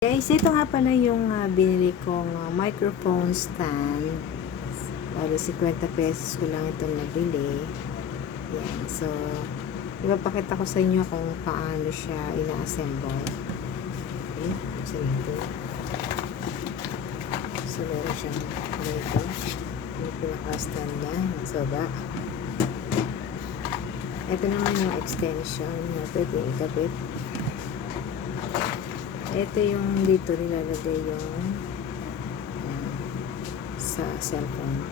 Guys, ito nga pala yung binili kong microphone stand. Bali, 50 pesos ko lang itong nabili. Yan. So, ipapakita ko sa inyo kung paano siya ina-assemble. Okay. So, ito. So, meron siyang ganito. Yung pinaka-stand niya. So, ito naman yung extension na pwede ikabit. Ito yung dito nilalagay yung sa cellphone.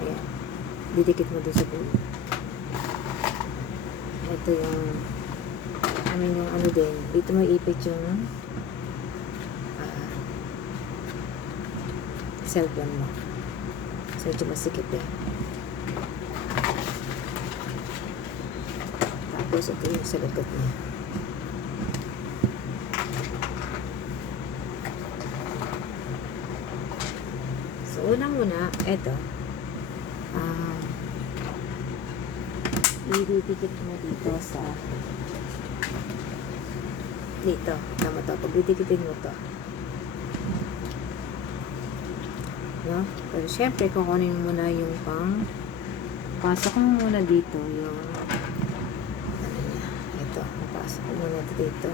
Ayan. Didikit mo dun sa puno. Ito yung yung ano din. Dito mo ipit yung cellphone mo. So, medyo masikip eh. Tapos, ito yung sa likod niya. So, unang-una, ito. Ididikit mo dito sa dito. Tama to. Pag didikitin mo to. No? Pero syempre, kukunin mo muna yung pasok mo muna dito yung ito. Pasok mo muna dito.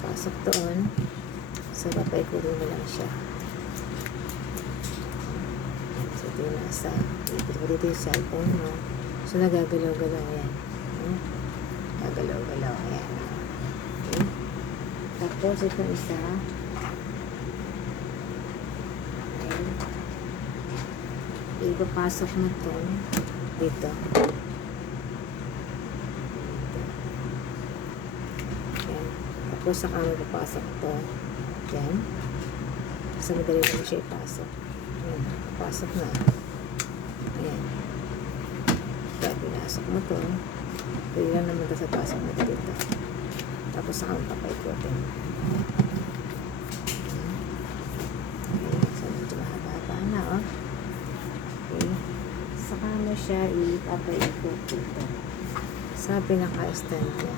Pasok doon. So, papaikurin mo lang siya. Ito yung nasa dito yung cellphone mo. So, nagagalaw-galaw yan. Nagagalaw-galaw yan. Okay. Tapos, ito isa. Okay. Ipapasok mo ito dito. Yan. Tapos, saka mo ipapasok ito. Yan. So, madali naman siya ipasok. Ayan, pasok na. Ayan. Kaya pinasok mo to. Pwede lang naman sa pasok mo dito. Tapos saka mo papaikutin. Ayan. So, medyo mahaba-haba na, oh. Okay. Saka mo siya ipapaikot dito. Sa pinaka-stand niya.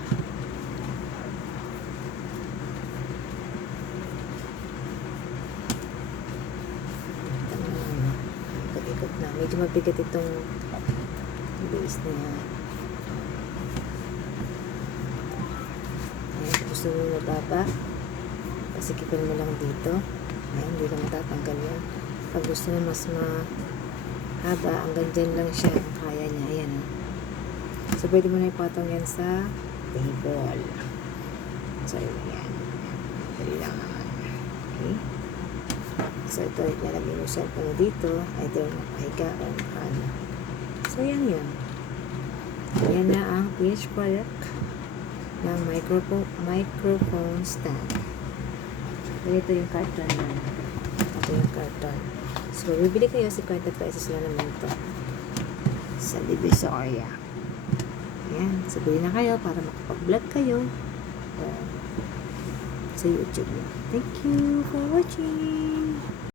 Na. Medyo mabigat itong base niya. Ayan, gusto mo mababa, pasikipan mo lang dito. Ayan, hindi lang matatanggal yan. Pag gusto mo mas mahaba, hanggang dyan lang siya, kaya niya. Ayan. So, pwede mo na ipatong yan sa table. So, ayan. Dali lang naman. Okay. So, ito, ilalagay mo siya po dito. Either makahiga o makano. So, yan yun. Yan na ang finished product ng microphone stand. Ito yung carton yan. Ito yung carton. So, bibili kayo 50 pesos lang naman ito. Sa Divisoria. Yan. So, bili na kayo para makapag-vlog kayo. Sa YouTube. Thank you for watching.